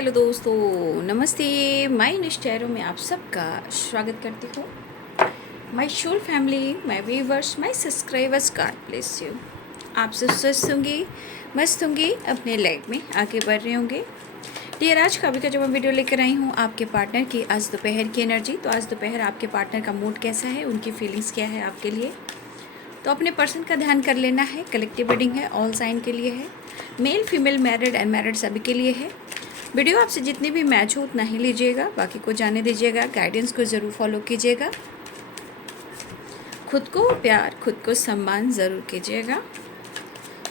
Hello दोस्तों, नमस्ते। My Instagram में आप सबका स्वागत करती हूँ। My soul family, my viewers, my subscribers, God bless you. आप सब स्वस्थ होंगे, मस्त होंगे, अपने लाइफ में आगे बढ़ रहे होंगे। डियर, आज का अभी का जो मैं वीडियो लेकर आई हूँ आपके पार्टनर की आज दोपहर की एनर्जी। तो आज दोपहर आपके पार्टनर का मूड कैसा है, उनकी फीलिंग्स क्या है आपके लिए, तो अपने पर्सन का ध्यान कर लेना है। कलेक्टिव रीडिंग है, ऑल साइन के लिए है, मेल फीमेल मैरिड अनमैरिड सभी के लिए है। वीडियो आपसे जितनी भी मैच हो उतना ही लीजिएगा, बाकी को जाने दीजिएगा। गाइडेंस को ज़रूर फॉलो कीजिएगा। खुद को प्यार, खुद को सम्मान ज़रूर कीजिएगा।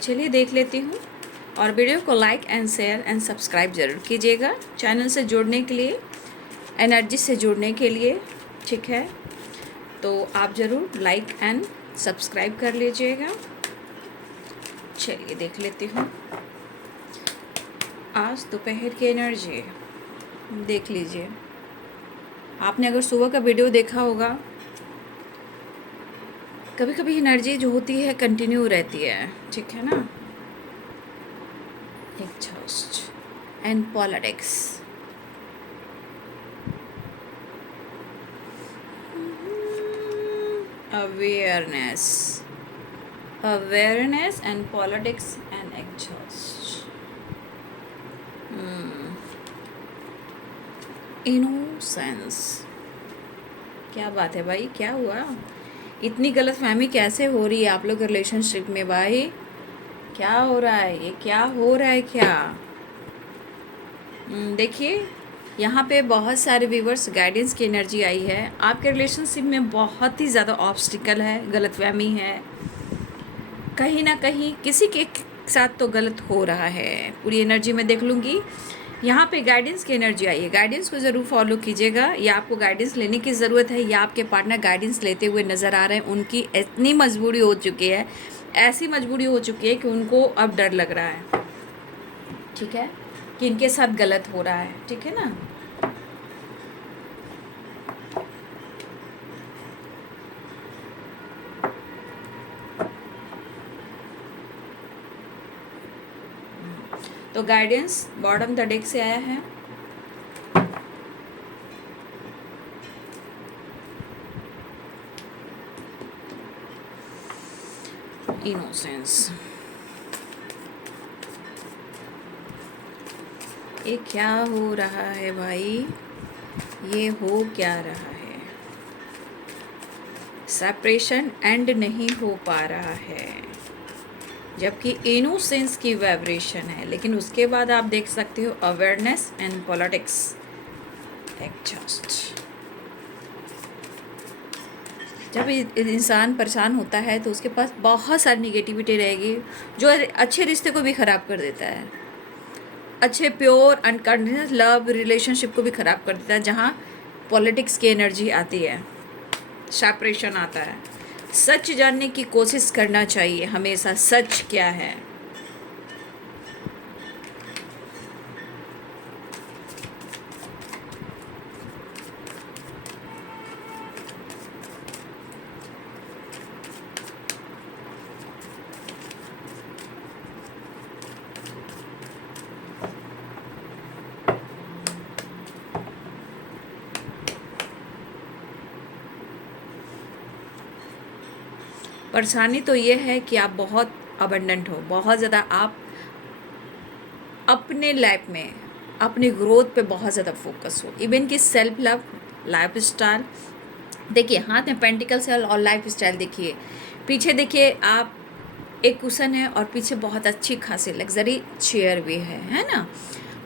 चलिए देख लेती हूँ, और वीडियो को like and share and subscribe ज़रूर कीजिएगा। चैनल से जुड़ने के लिए, एनर्जी से जुड़ने के लिए, ठीक है, तो आप ज़रूर लाइक एंड सब्सक्राइब कर लीजिएगा। चलिए देख लेती हूँ आज दोपहर की एनर्जी। देख लीजिए, आपने अगर सुबह का वीडियो देखा होगा, कभी कभी एनर्जी जो होती है कंटिन्यू रहती है, ठीक है ना। Exhaust and politics, awareness, awareness and politics and exhaust. Innocence, क्या बात है भाई, क्या हुआ? इतनी गलतफहमी कैसे हो रही है आप लोग रिलेशनशिप में भाई? क्या हो रहा है ये, क्या हो रहा है क्या? देखिए, यहाँ पे बहुत सारे व्यूवर्स गाइडेंस की एनर्जी आई है। आपके रिलेशनशिप में बहुत ही ज़्यादा ऑब्स्टिकल है, गलतफहमी है, कहीं ना कहीं किसी के साथ तो गलत हो रहा है। पूरी एनर्जी में देख लूँगी। यहाँ पे गाइडेंस की एनर्जी आई है, गाइडेंस को ज़रूर फॉलो कीजिएगा। या आपको गाइडेंस लेने की ज़रूरत है, या आपके पार्टनर गाइडेंस लेते हुए नज़र आ रहे हैं। उनकी इतनी मजबूरी हो चुकी है, ऐसी मजबूरी हो चुकी है कि उनको अब डर लग रहा है, ठीक है, कि इनके साथ गलत हो रहा है, ठीक है ना। तो गाइडेंस बॉटम द डेक से आया है। इनोसेंस, ये क्या हो रहा है भाई, ये हो क्या रहा है? सेपरेशन एंड नहीं हो पा रहा है, जबकि इनोसेंस की वाइब्रेशन है। लेकिन उसके बाद आप देख सकते हो अवेयरनेस एंड पॉलिटिक्स, एडजस्ट। जब इंसान परेशान होता है तो उसके पास बहुत सारी निगेटिविटी रहेगी, जो अच्छे रिश्ते को भी ख़राब कर देता है, अच्छे प्योर अनकंडीशनल लव रिलेशनशिप को भी ख़राब कर देता है। जहाँ पॉलिटिक्स की एनर्जी आती है, सेपरेशन आता है। सच जानने की कोशिश करना चाहिए हमेशा, सच क्या है। परेशानी तो ये है कि आप बहुत अबंडेंट हो, बहुत ज़्यादा आप अपने लाइफ में अपनी ग्रोथ पे बहुत ज़्यादा फोकस हो, इवन कि सेल्फ लव, लाइफ स्टाइल। देखिए, हाथ में पेंटिकल्स है और लाइफ स्टाइल देखिए, पीछे देखिए आप, एक कुशन है और पीछे बहुत अच्छी खासी लग्जरी चेयर भी है ना।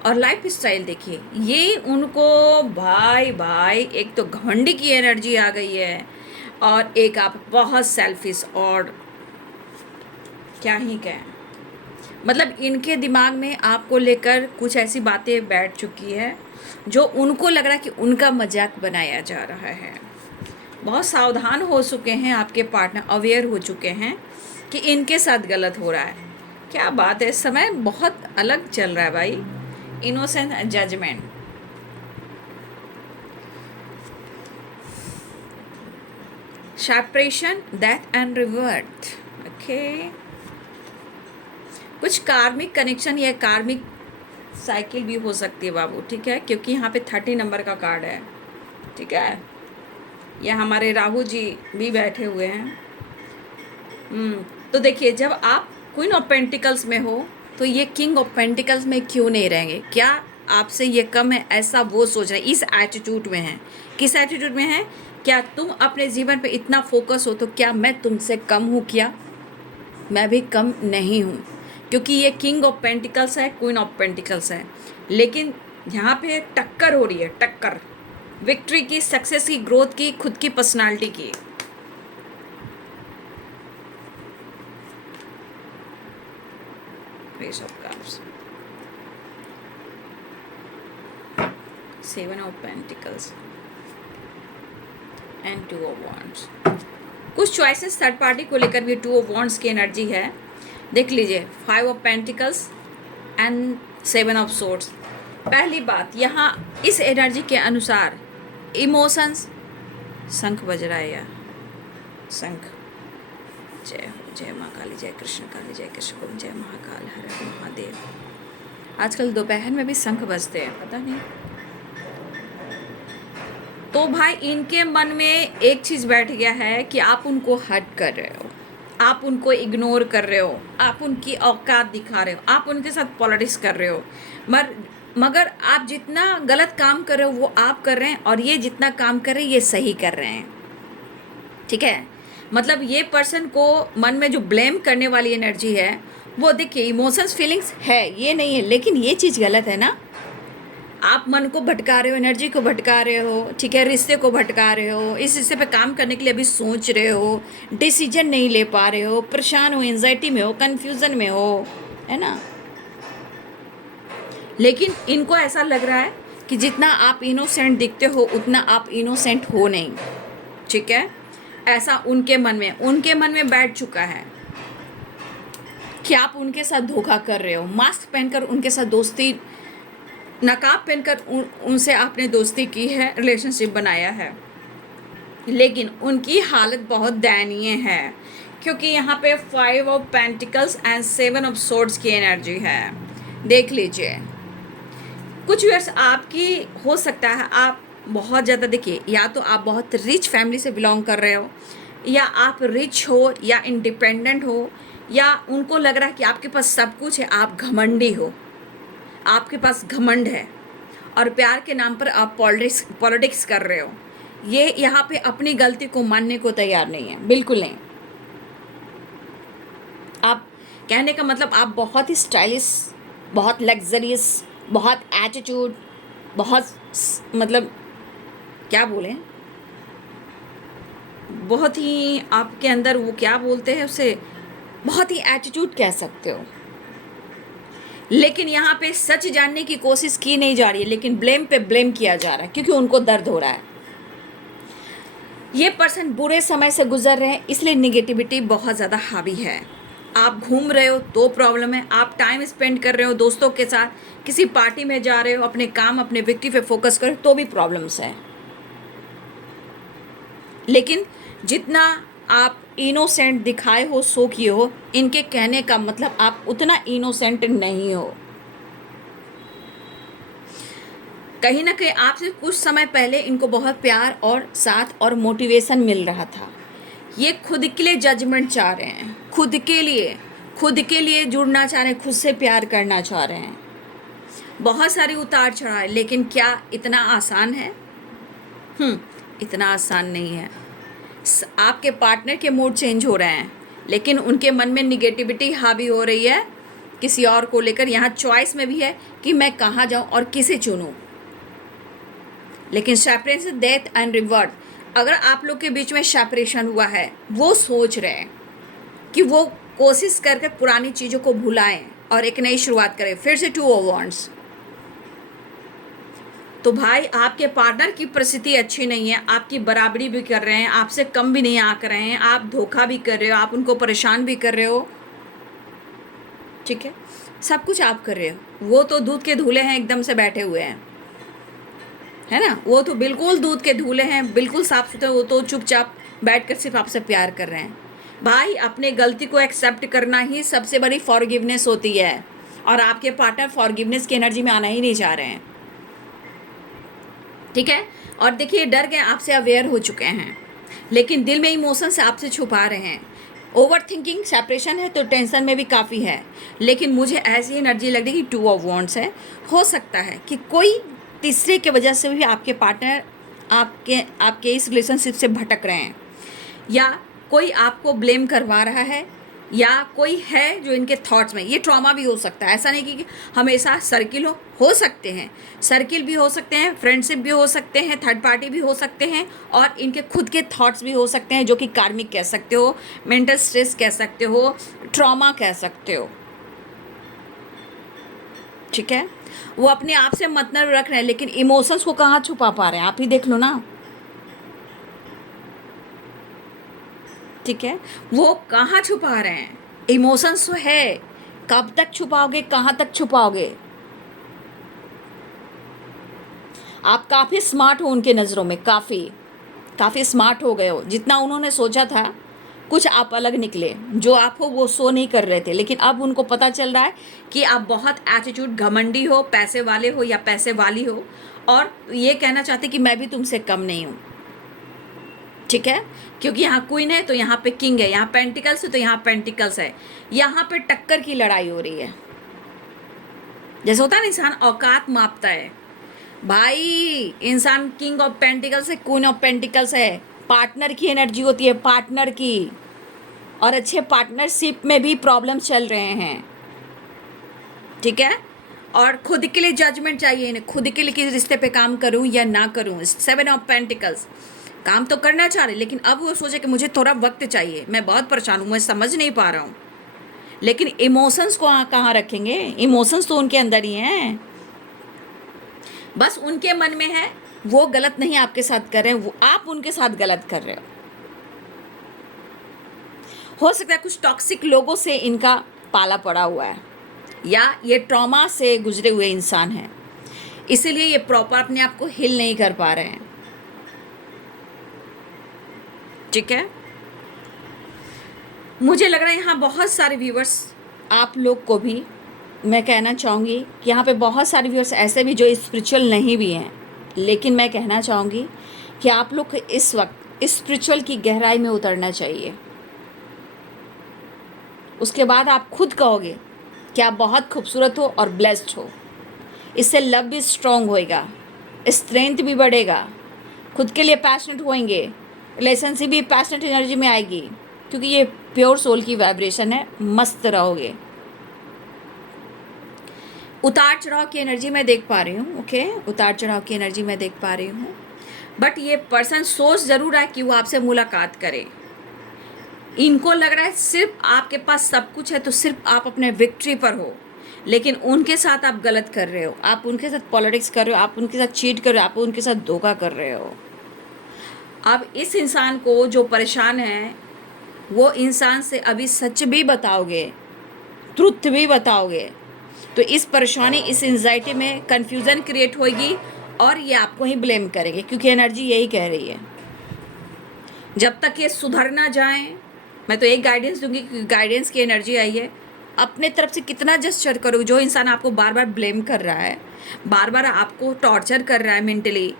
और लाइफ स्टाइल देखिए, ये उनको भाई भाई, एक तो घमंडी की एनर्जी आ गई है, और एक आप बहुत सेल्फिश, और क्या ही कहें, मतलब इनके दिमाग में आपको लेकर कुछ ऐसी बातें बैठ चुकी है जो उनको लग रहा है कि उनका मजाक बनाया जा रहा है। बहुत सावधान हो चुके हैं आपके पार्टनर, अवेयर हो चुके हैं कि इनके साथ गलत हो रहा है। क्या बात है, समय बहुत अलग चल रहा है भाई। Innocence and judgement, separation, death and rebirth. Okay, कुछ कार्मिक कनेक्शन या कार्मिक साइकिल भी हो सकती है बाबू, ठीक है, क्योंकि यहाँ पे 30 नंबर का कार्ड है, ठीक है। यह हमारे राहु जी भी बैठे हुए हैं। तो देखिए, जब आप क्वीन ऑफ पेंटिकल्स में हो तो ये किंग ऑफ पेंटिकल्स में क्यों नहीं रहेंगे? क्या आपसे ये कम है, ऐसा वो सोच रहे हैं, इस एटीट्यूड में है। किस एटीट्यूड में है? क्या तुम अपने जीवन पे इतना फोकस हो तो क्या मैं तुमसे कम हूँ? क्या मैं भी कम नहीं हूँ, क्योंकि ये किंग ऑफ पेंटिकल्स है, क्वीन ऑफ पेंटिकल्स है। लेकिन यहाँ पे टक्कर हो रही है, टक्कर विक्ट्री की, सक्सेस की, ग्रोथ की, खुद की पर्सनालिटी की। Page of Cups, Seven of Pentacles and Two of Wands। कुछ चॉइसेस थर्ड पार्टी को लेकर भी टू ऑफ वॉन्ड्स की एनर्जी है। देख लीजिए, 5 of pentacles and 7 of swords. पहली बात, यहाँ इस एनर्जी के अनुसार इमोशंस, शंख बज रहा है या शंख, जय हो, जय माँ काली, जय कृष्ण काली, जय कृष्ण गोविंद, जय महाकाल, हर हर महादेव। आजकल दोपहर में भी शंख बजते हैं, पता नहीं। तो भाई इनके मन में एक चीज़ बैठ गया है कि आप उनको हर्ट कर रहे हो, आप उनको इग्नोर कर रहे हो, आप उनकी औकात दिखा रहे हो, आप उनके साथ पॉलिटिक्स कर रहे हो। मगर आप जितना गलत काम कर रहे हो वो आप कर रहे हैं, और ये जितना काम कर रहे हैं ये सही कर रहे हैं, ठीक है। मतलब ये पर्सन को मन में जो ब्लेम करने वाली एनर्जी है वो, देखिए, इमोशंस फीलिंग्स है, ये नहीं है, लेकिन ये चीज़ गलत है ना। आप मन को भटका रहे हो, एनर्जी को भटका रहे हो, ठीक है, रिश्ते को भटका रहे हो, इस रिश्ते पे काम करने के लिए अभी सोच रहे हो, डिसीजन नहीं ले पा रहे हो, परेशान हो, एंजाइटी में हो, कन्फ्यूज़न में हो, है ना। लेकिन इनको ऐसा लग रहा है कि जितना आप इनोसेंट दिखते हो उतना आप इनोसेंट हो नहीं, ठीक है। ऐसा उनके मन में बैठ चुका है कि आप उनके साथ धोखा कर रहे हो। मास्क पहनकर उनके साथ दोस्ती, नकाब पहनकर उनसे आपने दोस्ती की है, रिलेशनशिप बनाया है, लेकिन उनकी हालत बहुत दयनीय है, क्योंकि यहाँ पे 5 of pentacles and 7 of swords की एनर्जी है। देख लीजिए, कुछ व्यूअर्स आपकी हो सकता है, आप बहुत ज़्यादा, देखिए, या तो आप बहुत रिच फैमिली से बिलोंग कर रहे हो, या आप रिच हो, या इंडिपेंडेंट हो, या उनको लग रहा है कि आपके पास सब कुछ है, आप घमंडी हो, आपके पास घमंड है, और प्यार के नाम पर आप पॉलिटिक्स कर रहे हो। ये यहाँ पे अपनी गलती को मानने को तैयार नहीं है, बिल्कुल नहीं। आप, कहने का मतलब, आप बहुत ही स्टाइलिश, बहुत लग्जरियस, बहुत एटीट्यूड, बहुत, मतलब क्या बोलें, बहुत ही आपके अंदर वो क्या बोलते हैं उसे, बहुत ही एटीट्यूड कह सकते हो। लेकिन यहाँ पे सच जानने की कोशिश की नहीं जा रही है, लेकिन ब्लेम पे ब्लेम किया जा रहा है, क्योंकि उनको दर्द हो रहा है। ये पर्सन बुरे समय से गुजर रहे हैं, इसलिए निगेटिविटी बहुत ज़्यादा हावी है। आप घूम रहे हो तो प्रॉब्लम है, आप टाइम स्पेंड कर रहे हो दोस्तों के साथ, किसी पार्टी में जा रहे हो, अपने काम, अपने व्यक्ति पे फोकस कर रहे हो तो भी प्रॉब्लम्स है। लेकिन जितना आप इनोसेंट दिखाए हो, सो किए हो, इनके कहने का मतलब आप उतना इनोसेंट नहीं हो। कहीं ना कहीं आपसे कुछ समय पहले इनको बहुत प्यार और साथ और मोटिवेशन मिल रहा था। ये खुद के लिए जजमेंट चाह रहे हैं, खुद के लिए जुड़ना चाह रहे हैं, खुद से प्यार करना चाह रहे हैं। बहुत सारी उतार चढ़ाव है, लेकिन क्या इतना आसान है? इतना आसान नहीं है। आपके पार्टनर के मूड चेंज हो रहे हैं, लेकिन उनके मन में निगेटिविटी हावी हो रही है किसी और को लेकर। यहाँ चॉइस में भी है कि मैं कहाँ जाऊँ और किसे चुनूँ। लेकिन सेपरेशन, डेथ एंड रिवर्ट, अगर आप लोग के बीच में सेपरेशन हुआ है, वो सोच रहे हैं कि वो कोशिश करके पुरानी चीज़ों को भुलाएं और एक नई शुरुआत करें, फिर से 2 ऑफ वांड्स। तो भाई आपके पार्टनर की परिस्थिति अच्छी नहीं है, आपकी बराबरी भी कर रहे हैं, आपसे कम भी नहीं आंक रहे हैं, आप धोखा भी कर रहे हो, आप उनको परेशान भी कर रहे हो, ठीक है, सब कुछ आप कर रहे हो। वो तो दूध के धूले हैं, एकदम से बैठे हुए हैं, है ना। वो तो बिल्कुल दूध के धूले हैं, बिल्कुल साफ सुथरे, वो तो चुपचाप बैठकर सिर्फ आपसे प्यार कर रहे हैं। भाई अपने गलती को एक्सेप्ट करना ही सबसे बड़ी फॉरगिवनेस होती है, और आपके पार्टनर फॉरगिवनेस की एनर्जी में आना ही नहीं चाह रहे हैं, ठीक है। और देखिए डर गए, आपसे अवेयर हो चुके हैं, लेकिन दिल में इमोशन से आपसे छुपा रहे हैं। ओवर थिंकिंग, सेपरेशन है तो टेंशन में भी काफ़ी है, लेकिन मुझे ऐसी एनर्जी लग रही है कि 2 ऑफ वॉन्ड्स है। हो सकता है कि कोई तीसरे के वजह से भी आपके पार्टनर आपके इस रिलेशनशिप से भटक रहे हैं, या कोई आपको ब्लेम करवा रहा है, या कोई है जो इनके थॉट्स में, ये ट्रॉमा भी हो सकता है। ऐसा नहीं कि हमेशा सर्किल हो सकते हैं, सर्किल भी हो सकते हैं, फ्रेंडशिप भी हो सकते हैं, थर्ड पार्टी भी हो सकते हैं, और इनके खुद के थॉट्स भी हो सकते हैं जो कि कार्मिक कह सकते हो, मेंटल स्ट्रेस कह सकते हो, ट्रॉमा कह सकते हो, ठीक है। वो अपने आप से मतलब रख रहे हैं, लेकिन इमोशंस को कहाँ छुपा पा रहे हैं, आप ही देख लो ना, ठीक है। वो कहाँ छुपा रहे हैं, इमोशंस तो है, कब तक छुपाओगे, कहाँ तक छुपाओगे। आप काफ़ी स्मार्ट हो उनके नज़रों में, काफ़ी स्मार्ट हो गए हो। जितना उन्होंने सोचा था, कुछ आप अलग निकले, जो आप हो वो शो नहीं कर रहे थे, लेकिन अब उनको पता चल रहा है कि आप बहुत एटीट्यूड, घमंडी हो, पैसे वाले हो या पैसे वाली हो, और ये कहना चाहते कि मैं भी तुमसे कम नहीं हूँ, ठीक है। क्योंकि यहाँ क्वीन है तो यहाँ पे किंग है, यहाँ पेंटिकल्स है तो यहाँ पेंटिकल्स है, यहाँ पे टक्कर की लड़ाई हो रही है। जैसे होता है ना, इंसान औकात मापता है, भाई इंसान किंग ऑफ पेंटिकल्स है, क्वीन ऑफ पेंटिकल्स है, पार्टनर की एनर्जी होती है, पार्टनर की। और अच्छे पार्टनरशिप में भी प्रॉब्लम चल रहे हैं, ठीक है। और खुद के लिए जजमेंट चाहिए इन्हें, खुद के लिए किस रिश्ते पे काम करूं या ना करूं। 7 ऑफ पेंटिकल्स, काम तो करना चाह रहे, लेकिन अब वो सोचे कि मुझे थोड़ा वक्त चाहिए, मैं बहुत परेशान हूँ, मैं समझ नहीं पा रहा हूँ। लेकिन इमोशंस को कहाँ रखेंगे, इमोशंस तो उनके अंदर ही हैं, बस उनके मन में है। वो गलत नहीं आपके साथ कर रहे हैं, वो आप उनके साथ गलत कर रहे हो सकता है कुछ टॉक्सिक लोगों से इनका पाला पड़ा हुआ है, या ये ट्रॉमा से गुजरे हुए इंसान हैं, इसीलिए ये प्रॉपर अपने आप को हील नहीं कर पा रहे हैं, ठीक है। मुझे लग रहा है यहाँ बहुत सारे व्यूवर्स, आप लोग को भी मैं कहना चाहूँगी कि यहाँ पे बहुत सारे व्यूअर्स ऐसे भी जो स्पिरिचुअल नहीं भी हैं, लेकिन मैं कहना चाहूँगी कि आप लोग को इस वक्त स्पिरिचुअल की गहराई में उतरना चाहिए। उसके बाद आप खुद कहोगे कि आप बहुत खूबसूरत हो और ब्लेस्ड हो। इससे लव भी स्ट्रॉन्ग होएगा, स्ट्रेंथ भी बढ़ेगा, खुद के लिए पैशनेट होएंगे, रिलेशनशिप भी पैशनेट एनर्जी में आएगी, क्योंकि ये प्योर सोल की वाइब्रेशन है। मस्त रहोगे। उतार चढ़ाव की एनर्जी मैं देख पा रही हूँ, ओके, उतार चढ़ाव की एनर्जी मैं देख पा रही हूँ। बट ये पर्सन सोच ज़रूर है कि वो आपसे मुलाकात करे। इनको लग रहा है सिर्फ आपके पास सब कुछ है तो सिर्फ आप अपने विक्ट्री पर हो, लेकिन उनके साथ आप गलत कर रहे हो, आप उनके साथ पॉलिटिक्स कर रहे हो, आप उनके साथ चीट कर रहे हो, आप उनके साथ धोखा कर रहे हो। अब इस इंसान को जो परेशान है, वो इंसान से अभी सच भी बताओगे, ट्रुथ भी बताओगे, तो इस परेशानी, इस एंजाइटी में कन्फ्यूज़न क्रिएट होगी और ये आपको ही ब्लेम करेंगे, क्योंकि एनर्जी यही कह रही है। जब तक ये सुधर ना जाए, मैं तो एक गाइडेंस दूंगी कि गाइडेंस की एनर्जी आई है, अपने तरफ से कितना जेस्चर करो। जो इंसान आपको बार बार ब्लेम कर रहा है, बार बार आपको टॉर्चर कर रहा है मेंटली,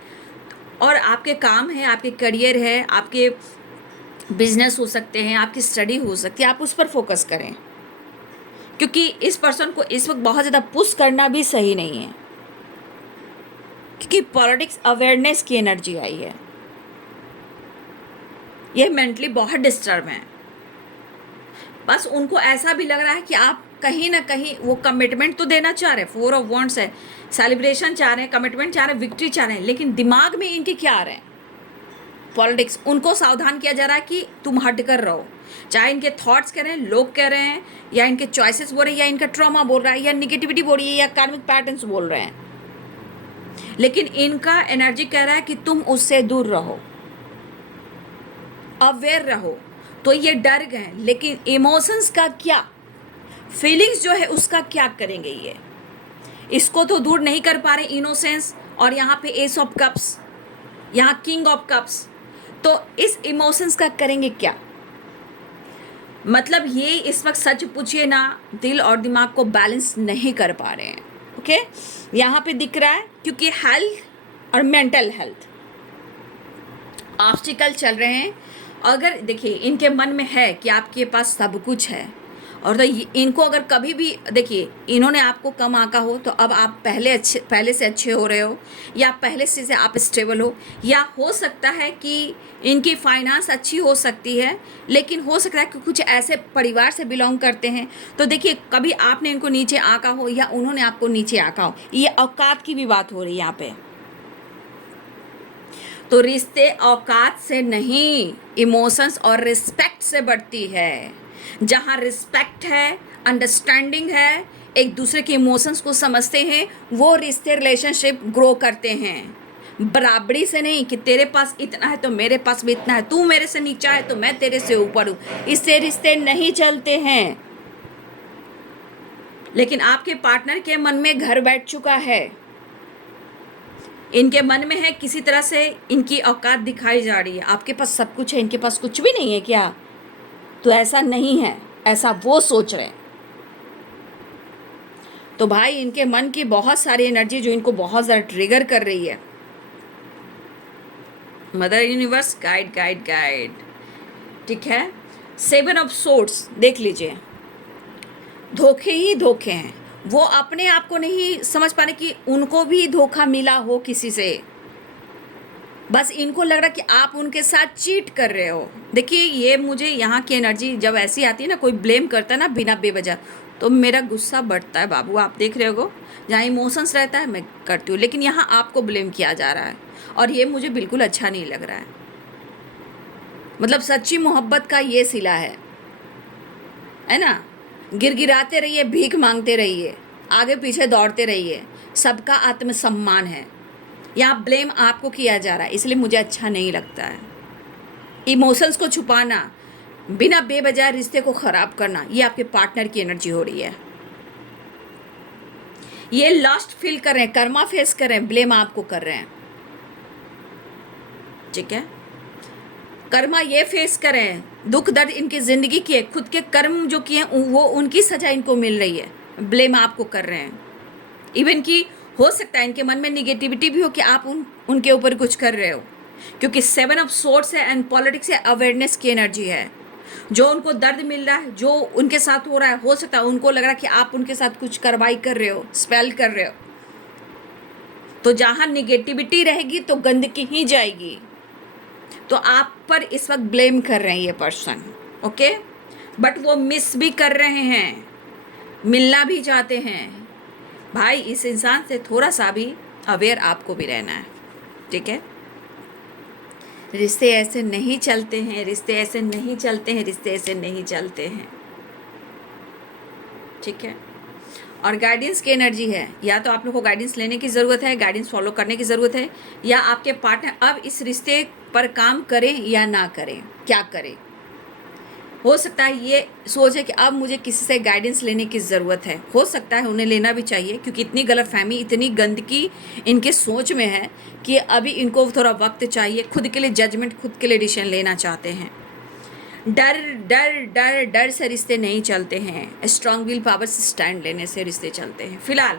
और आपके काम है, आपके करियर है, आपके बिजनेस हो सकते हैं, आपकी स्टडी हो सकती है, आप उस पर फोकस करें, क्योंकि इस पर्सन को इस वक्त बहुत ज़्यादा पुश करना भी सही नहीं है, क्योंकि पॉलिटिक्स अवेयरनेस की एनर्जी आई है। ये मेंटली बहुत डिस्टर्ब हैं। बस उनको ऐसा भी लग रहा है कि आप कहीं ना कहीं वो कमिटमेंट तो देना चाह रहे हैं, 4 ऑफ वॉन्ड्स है, सेलिब्रेशन चाह रहे हैं, कमिटमेंट चाह रहे हैं, विक्ट्री चाह रहे हैं, लेकिन दिमाग में इनके क्या आ रहे हैं, पॉलिटिक्स। उनको सावधान किया जा रहा है कि तुम हट कर रहो, चाहे इनके थॉट्स कह रहे हैं, लोग कह रहे हैं, या इनके चॉइसेस बोल रहे हैं, या इनका ट्रॉमा बोल रहा है, या निगेटिविटी बोल रही है, या कार्मिक पैटर्न्स बोल रहे हैं, लेकिन इनका एनर्जी कह रहा है कि तुम उससे दूर रहो, अवेयर रहो। तो ये डर गए, लेकिन इमोशंस का क्या, फीलिंग्स जो है उसका क्या करेंगे ये, इसको तो दूर नहीं कर पा रहे इनोसेंस। और यहाँ पे एस ऑफ कप्स, यहाँ 'किंग ऑफ कप्स', तो इस इमोशंस का करेंगे क्या। मतलब ये इस वक्त सच पूछिए ना, दिल और दिमाग को बैलेंस नहीं कर पा रहे हैं। ओके, यहाँ पे दिख रहा है क्योंकि हेल्थ और मेंटल हेल्थ ऑब्स्टिकल चल रहे हैं। अगर देखिए इनके मन में है कि आपके पास सब कुछ है, और तो इनको अगर कभी भी देखिए इन्होंने आपको कम आंका हो तो अब आप पहले से अच्छे हो रहे हो, या पहले से आप स्टेबल हो, या हो सकता है कि इनकी फाइनेंस अच्छी हो सकती है, लेकिन हो सकता है कि कुछ ऐसे परिवार से बिलोंग करते हैं। तो देखिए कभी आपने इनको नीचे आंका हो या उन्होंने आपको नीचे आंका हो, ये औकात की भी बात हो रही है यहाँ पे। तो रिश्ते औकात से नहीं, इमोशंस और रिस्पेक्ट से बढ़ती है। जहाँ रिस्पेक्ट है, अंडरस्टैंडिंग है, एक दूसरे के इमोशंस को समझते हैं, वो रिश्ते रिलेशनशिप ग्रो करते हैं। बराबरी से नहीं कि तेरे पास इतना है तो मेरे पास भी इतना है, तू मेरे से नीचा है तो मैं तेरे से ऊपर हूँ, इससे रिश्ते नहीं चलते हैं। लेकिन आपके पार्टनर के मन में घर बैठ चुका है, इनके मन में है किसी तरह से इनकी औकात दिखाई जा रही है, आपके पास सब कुछ है, इनके पास कुछ भी नहीं है क्या? तो ऐसा नहीं है, ऐसा वो सोच रहे हैं। तो भाई इनके मन की बहुत सारी एनर्जी जो इनको बहुत ज़्यादा ट्रिगर कर रही है। Mother universe guide guide guide, ठीक है। 7 ऑफ सोर्ड्स देख लीजिए, धोखे ही धोखे हैं। वो अपने आप को नहीं समझ पा रहे कि उनको भी धोखा मिला हो किसी से, बस इनको लग रहा कि आप उनके साथ चीट कर रहे हो। देखिए ये मुझे यहाँ की एनर्जी जब ऐसी आती है ना, कोई ब्लेम करता है ना बिना बेवजह, तो मेरा गुस्सा बढ़ता है बाबू। आप देख रहे हो जहाँ इमोशंस रहता है मैं करती हूँ, लेकिन यहाँ आपको ब्लेम किया जा रहा है और ये मुझे बिल्कुल अच्छा नहीं लग रहा है। मतलब सच्ची मोहब्बत का ये सिला है ना। गिड़गिड़ाते रहिए, भीख मांगते रहिए, आगे पीछे दौड़ते रहिए, सबका आत्मसम्मान है। यहाँ ब्लेम आपको किया जा रहा है, इसलिए मुझे अच्छा नहीं लगता है। इमोशंस को छुपाना, बिना बेवजह रिश्ते को ख़राब करना, ये आपके पार्टनर की एनर्जी हो रही है। ये लॉस्ट फील कर रहे हैं, कर्मा फेस कर रहे हैं, ब्लेम आपको कर रहे हैं, ठीक है। कर्मा ये फेस कर रहे हैं, दुख दर्द इनकी ज़िंदगी की है, खुद के कर्म जो किए हैं वो उनकी सजा इनको मिल रही है, ब्लेम आपको कर रहे हैं। इवन कि हो सकता है इनके मन में निगेटिविटी भी हो कि आप उनके ऊपर कुछ कर रहे हो, क्योंकि 7 ऑफ सोर्ड्स है एंड पॉलिटिक्स है, अवेयरनेस की एनर्जी है। जो उनको दर्द मिल रहा है, जो उनके साथ हो रहा है, हो सकता है उनको लग रहा है कि आप उनके साथ कुछ कार्रवाई कर रहे हो, स्पेल कर रहे हो। तो जहाँ निगेटिविटी रहेगी तो गंदगी ही जाएगी। तो आप पर इस वक्त ब्लेम कर रहे हैं ये पर्सन, ओके, बट वो मिस भी कर रहे हैं, मिलना भी चाहते हैं। भाई इस इंसान से थोड़ा सा भी अवेयर आपको भी रहना है, ठीक है। रिश्ते ऐसे नहीं चलते हैं, रिश्ते ऐसे नहीं चलते हैं, रिश्ते ऐसे नहीं चलते हैं, ठीक है। और गाइडेंस की एनर्जी है, या तो आप लोग को गाइडेंस लेने की ज़रूरत है, गाइडेंस फॉलो करने की ज़रूरत है, या आपके पार्टनर अब इस रिश्ते पर काम करें या ना करें, क्या करें। हो सकता है ये सोचे कि अब मुझे किसी से गाइडेंस लेने की ज़रूरत है, हो सकता है उन्हें लेना भी चाहिए, क्योंकि इतनी गलतफहमी, इतनी गंदगी इनके सोच में है कि अभी इनको थोड़ा वक्त चाहिए, खुद के लिए जजमेंट, खुद के लिए डिसीजन लेना चाहते हैं। डर डर डर डर से रिश्ते नहीं चलते हैं, स्ट्रांग विल पावर से स्टैंड लेने से रिश्ते चलते हैं। फिलहाल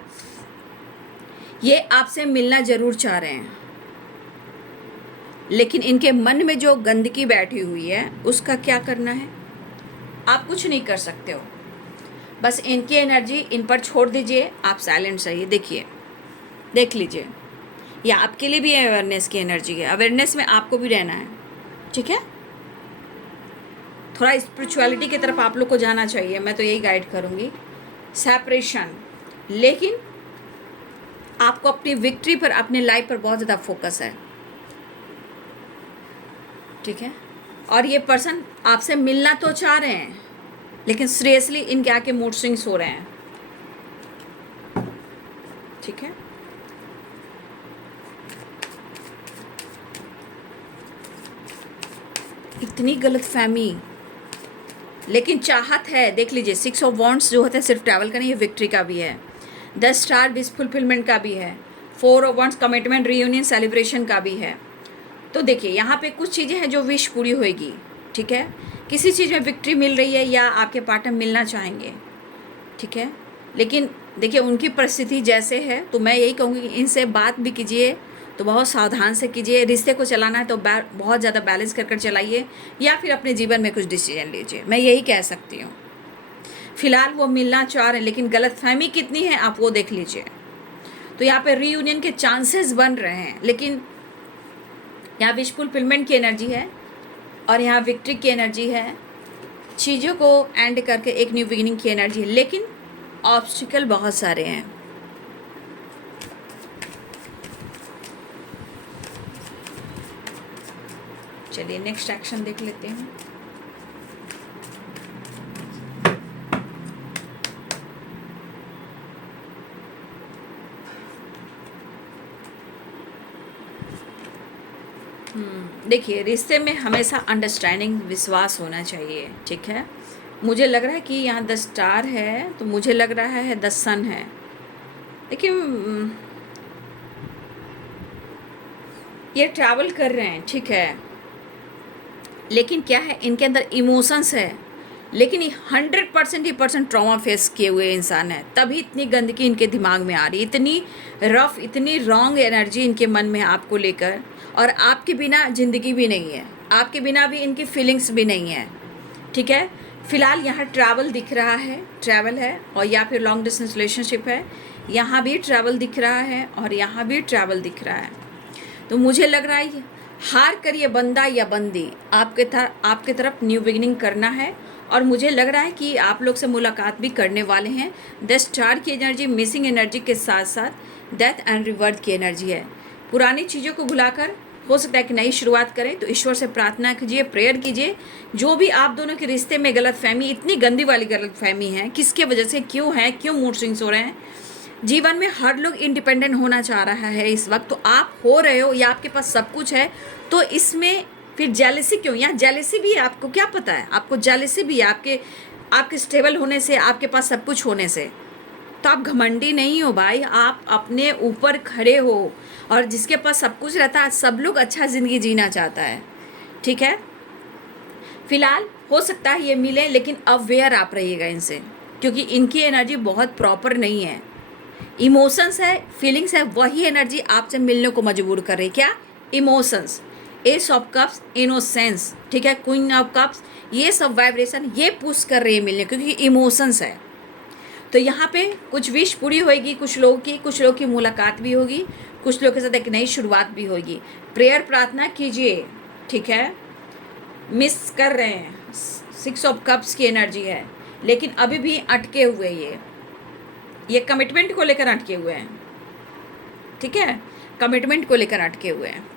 ये आपसे मिलना ज़रूर चाह रहे हैं, लेकिन इनके मन में जो गंदगी बैठी हुई है उसका क्या करना है, आप कुछ नहीं कर सकते हो। बस इनकी एनर्जी इन पर छोड़ दीजिए, आप साइलेंट रहिए। देखिए, देख लीजिए, ये आपके लिए भी अवेयरनेस की एनर्जी है, अवेयरनेस में आपको भी रहना है, ठीक है। थोड़ा स्पिरिचुअलिटी की तरफ आप लोग को जाना चाहिए, मैं तो यही गाइड करूँगी। सेपरेशन, लेकिन आपको अपनी विक्ट्री पर, अपने लाइफ पर बहुत ज़्यादा फोकस है, ठीक है। और ये पर्सन आपसे मिलना तो चाह रहे हैं, लेकिन सीरियसली इनके आके मूड स्विंग्स हो रहे हैं, ठीक है। इतनी गलतफहमी, लेकिन चाहत है। देख लीजिए, 6 ऑफ वॉन्ड्स जो होता है सिर्फ ट्रैवल का नहीं, ये विक्ट्री का भी है। 10 स्टार विश फुलफिलमेंट का भी है। 4 of wands commitment, reunion, celebration का भी है। तो देखिए यहाँ पे कुछ चीज़ें हैं जो विश पूरी होएगी, ठीक है। किसी चीज़ में विक्ट्री मिल रही है या आपके पार्टनर मिलना चाहेंगे, ठीक है। लेकिन देखिए उनकी परिस्थिति जैसे है, तो मैं यही कहूँगी कि इनसे बात भी कीजिए तो बहुत सावधान से कीजिए। रिश्ते को चलाना है तो बहुत ज़्यादा बैलेंस कर कर चलाइए, या फिर अपने जीवन में कुछ डिसीजन लीजिए, मैं यही कह सकती हूँ। फिलहाल वो मिलना चाह रहे हैं, लेकिन गलतफहमी कितनी है आप वो देख लीजिए। तो यहाँ पे रीयूनियन के चांसेस बन रहे हैं, लेकिन यहाँ विश फुलफिलमेंट की एनर्जी है और यहाँ विक्ट्री की एनर्जी है। चीज़ों को एंड करके एक न्यू बिगिनिंग की एनर्जी है, लेकिन ऑब्स्टिकल बहुत सारे हैं। चलिए नेक्स्ट एक्शन देख लेते हैं। देखिए रिश्ते में हमेशा अंडरस्टैंडिंग, विश्वास होना चाहिए, ठीक है। मुझे लग रहा है कि यहाँ 10 स्टार है, तो मुझे लग रहा है 10 सन है। देखिए ये ट्रैवल कर रहे हैं, ठीक है, लेकिन क्या है इनके अंदर इमोशंस है, लेकिन ये 100% ट्रॉमा फेस किए हुए इंसान है, तभी इतनी गंदगी इनके दिमाग में आ रही है, इतनी रफ, इतनी रॉन्ग एनर्जी इनके मन में आपको लेकर। और आपके बिना ज़िंदगी भी नहीं है, आपके बिना भी इनकी फीलिंग्स भी नहीं है, ठीक है। फिलहाल यहाँ ट्रैवल दिख रहा है, ट्रैवल है, और या फिर लॉन्ग डिस्टेंस रिलेशनशिप है, यहाँ भी ट्रैवल दिख रहा है और यहाँ भी ट्रैवल दिख रहा है। तो मुझे लग रहा है हार कर ये बंदा या बंदी आपके तरफ न्यू बिगिनिंग करना है, और मुझे लग रहा है कि आप लोग से मुलाकात भी करने वाले हैं। 10 स्टार की एनर्जी, मिसिंग एनर्जी के साथ साथ डेथ एंड रिबर्थ की एनर्जी है। पुरानी चीज़ों को भुलाकर हो सकता है कि नई शुरुआत करें, तो ईश्वर से प्रार्थना कीजिए, प्रेयर कीजिए। जो भी आप दोनों के रिश्ते में गलतफहमी, इतनी गंदी वाली गलतफहमी है, किसके वजह से, क्यों है, क्यों मूड स्विंग्स हो रहे हैं। जीवन में हर लोग इंडिपेंडेंट होना चाह रहा है इस वक्त, तो आप हो रहे हो या आपके पास सब कुछ है, तो इसमें फिर जेलसी क्यों। यहाँ जेलसी भी है, आपको क्या पता है, आपको जेलसी भी है आपके स्टेबल होने से, आपके पास सब कुछ होने से। तो आप घमंडी नहीं हो भाई, आप अपने ऊपर खड़े हो, और जिसके पास सब कुछ रहता है, सब लोग अच्छा ज़िंदगी जीना चाहता है, ठीक है। फिलहाल हो सकता है ये मिले, लेकिन अवेयर आप रहिएगा इनसे, क्योंकि इनकी एनर्जी बहुत प्रॉपर नहीं है। इमोशंस है, फीलिंग्स है, वही एनर्जी आपसे मिलने को मजबूर कर रही है। क्या emotions, S of cups, innocence, ठीक है, क्वीन ऑफ कप्स, ये सब वाइब्रेशन ये पुश कर रही है मिलने, क्योंकि इमोशंस है। तो यहाँ पे कुछ विश पूरी होएगी कुछ लोगों की मुलाकात भी होगी, कुछ लोगों के साथ एक नई शुरुआत भी होगी। प्रेयर, प्रार्थना कीजिए, ठीक है। मिस कर रहे हैं, 6 ऑफ कप्स की एनर्जी है, लेकिन अभी भी अटके हुए ये कमिटमेंट को लेकर अटके हुए हैं, ठीक है, कमिटमेंट को लेकर अटके हुए हैं।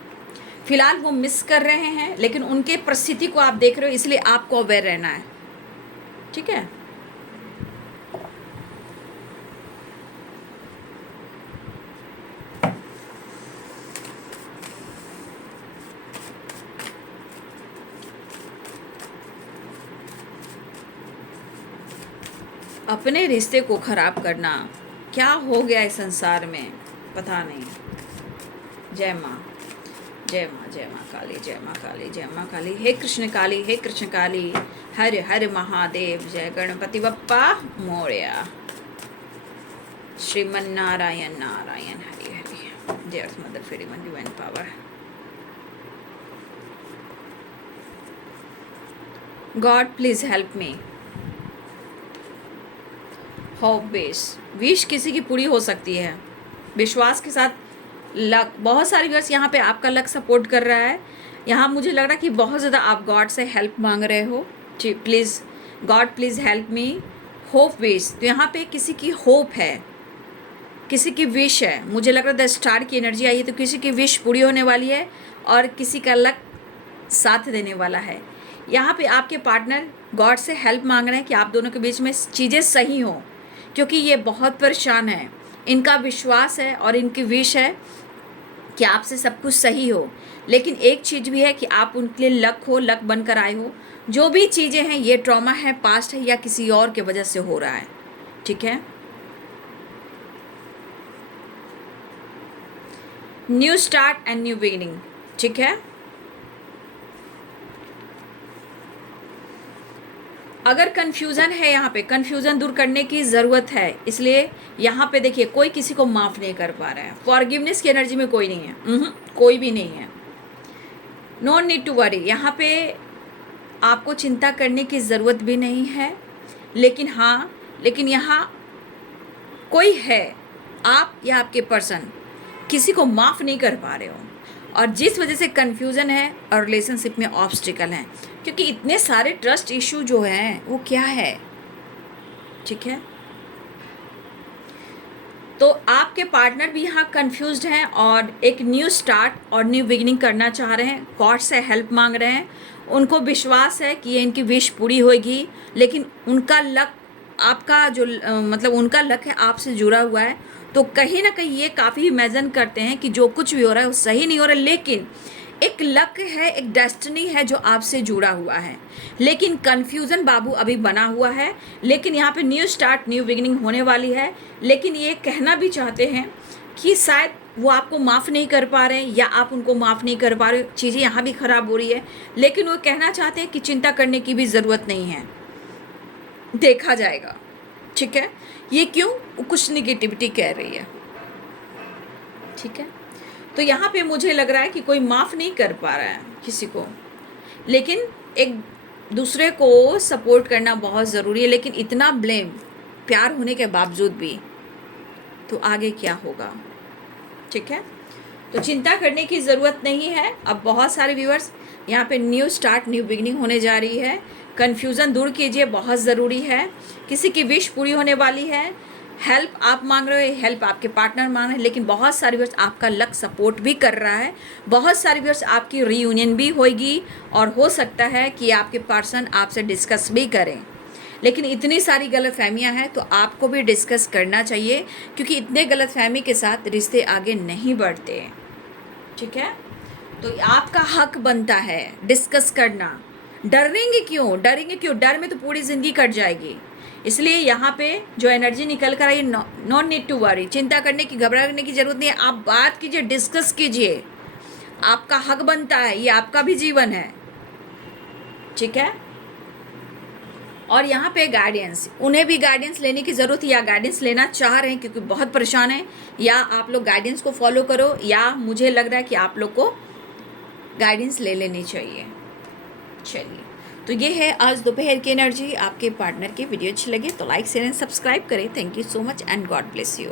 फिलहाल वो मिस कर रहे हैं, लेकिन उनके परिस्थिति को आप देख रहे हो, इसलिए आपको अवेयर रहना है, ठीक है। अपने रिश्ते को खराब करना, क्या हो गया इस संसार में पता नहीं। जय माँ, जय माँ, जय माँ काली, जय माँ काली, जय माँ काली। हे कृष्ण काली, हे कृष्ण काली, हर हर महादेव, जय गणपति बप्पा मोरया। श्रीमन नारायण नारायण, हरि हरि। जय अर्थ मदर फेरी मन divine power. God please help me. Hope base, wish किसी की पूरी हो सकती है, विश्वास के साथ। लक, बहुत सारे व्यूअर्स यहाँ पे आपका लक सपोर्ट कर रहा है। यहाँ मुझे लग रहा है कि बहुत ज़्यादा आप गॉड से हेल्प मांग रहे हो। Please God please help me. Hope base, तो यहाँ पे किसी की होप है, किसी की विश है। मुझे लग रहा है 10 स्टार की एनर्जी आई है, तो किसी की विश पूरी होने वाली है और किसी का लक साथ देने वाला है। यहाँ पे आपके पार्टनर गॉड से हेल्प मांग रहे हैं कि आप दोनों के बीच में चीज़ें सही हों, क्योंकि ये बहुत परेशान है। इनका विश्वास है और इनकी विश है कि आपसे सब कुछ सही हो, लेकिन एक चीज़ भी है कि आप उनके लिए लक हो, लक बनकर आए हो। जो भी चीज़ें हैं ये ट्रॉमा है, पास्ट है, या किसी और के वजह से हो रहा है, ठीक है। New start and new beginning, ठीक है। अगर कन्फ्यूज़न है, यहाँ पे कन्फ्यूज़न दूर करने की ज़रूरत है, इसलिए यहाँ पे देखिए कोई किसी को माफ़ नहीं कर पा रहा है। फॉरगिवनेस की एनर्जी में कोई नहीं है, कोई भी नहीं है। नो नीड टू वरी, यहाँ पे आपको चिंता करने की ज़रूरत भी नहीं है। लेकिन यहाँ कोई है, आप या आपके पर्सन किसी को माफ़ नहीं कर पा रहे हो, और जिस वजह से कन्फ्यूज़न है और रिलेशनशिप में ऑब्स्टिकल हैं, क्योंकि इतने सारे ट्रस्ट इशू जो हैं वो क्या है, ठीक है। तो आपके पार्टनर भी यहाँ कंफ्यूज्ड हैं और एक न्यू स्टार्ट और न्यू बिगिनिंग करना चाह रहे हैं, गॉड से हेल्प मांग रहे हैं। उनको विश्वास है कि ये इनकी विश पूरी होगी, लेकिन उनका लक, आपका जो मतलब उनका लक है आपसे जुड़ा हुआ है। तो कहीं ना कहीं ये काफ़ी इमेजिन करते हैं कि जो कुछ भी हो रहा है वो सही नहीं हो रहा है, लेकिन एक लक है, एक डेस्टिनी है जो आपसे जुड़ा हुआ है। लेकिन कन्फ्यूज़न बाबू अभी बना हुआ है, लेकिन यहाँ पे न्यू स्टार्ट, न्यू बिगिनिंग होने वाली है। लेकिन ये कहना भी चाहते हैं कि शायद वो आपको माफ़ नहीं कर पा रहे हैं या आप उनको माफ़ नहीं कर पा रहे, चीज़ें यहाँ भी ख़राब हो रही है। लेकिन वो कहना चाहते हैं कि चिंता करने की भी ज़रूरत नहीं है, देखा जाएगा, ठीक है। ये क्यों? कुछ निगेटिविटी कह रही है, ठीक है। तो यहाँ पे मुझे लग रहा है कि कोई माफ़ नहीं कर पा रहा है किसी को, लेकिन एक दूसरे को सपोर्ट करना बहुत ज़रूरी है। लेकिन इतना ब्लेम, प्यार होने के बावजूद भी, तो आगे क्या होगा, ठीक है। तो चिंता करने की ज़रूरत नहीं है। अब बहुत सारे व्यूअर्स यहाँ पे न्यू स्टार्ट, न्यू बिगिनिंग होने जा रही है। कन्फ्यूज़न दूर कीजिए, बहुत ज़रूरी है। किसी की विश पूरी होने वाली है। हेल्प आप मांग रहे हो, हेल्प आपके पार्टनर मांग रहे हैं, लेकिन बहुत सारे व्यूअर्स आपका लक सपोर्ट भी कर रहा है। बहुत सारे व्यूअर्स आपकी रीयूनियन भी होगी, और हो सकता है कि आपके पर्सन आपसे डिस्कस भी करें। लेकिन इतनी सारी गलतफहमियां हैं, तो आपको भी डिस्कस करना चाहिए, क्योंकि इतने गलतफहमी के साथ रिश्ते आगे नहीं बढ़ते, ठीक है। तो आपका हक बनता है डिस्कस करना। डरेंगे क्यों? डर में तो पूरी ज़िंदगी कट जाएगी। इसलिए यहाँ पे जो एनर्जी निकल कर आई, नॉट नीड टू वरी, चिंता करने की, घबराने की ज़रूरत नहीं है। आप बात कीजिए, डिस्कस कीजिए, आपका हक बनता है, ये आपका भी जीवन है, ठीक है। और यहाँ पे गाइडेंस, उन्हें भी गाइडेंस लेने की ज़रूरत है, या गाइडेंस लेना चाह रहे हैं क्योंकि बहुत परेशान हैं, या आप लोग गाइडेंस को फॉलो करो, या मुझे लग रहा है कि आप लोग को गाइडेंस ले लेनी चाहिए। चलिए, तो ये है आज दोपहर की एनर्जी। आपके पार्टनर की वीडियो अच्छी लगे तो लाइक शेयर एंड सब्सक्राइब करें। Thank you so much and God bless you.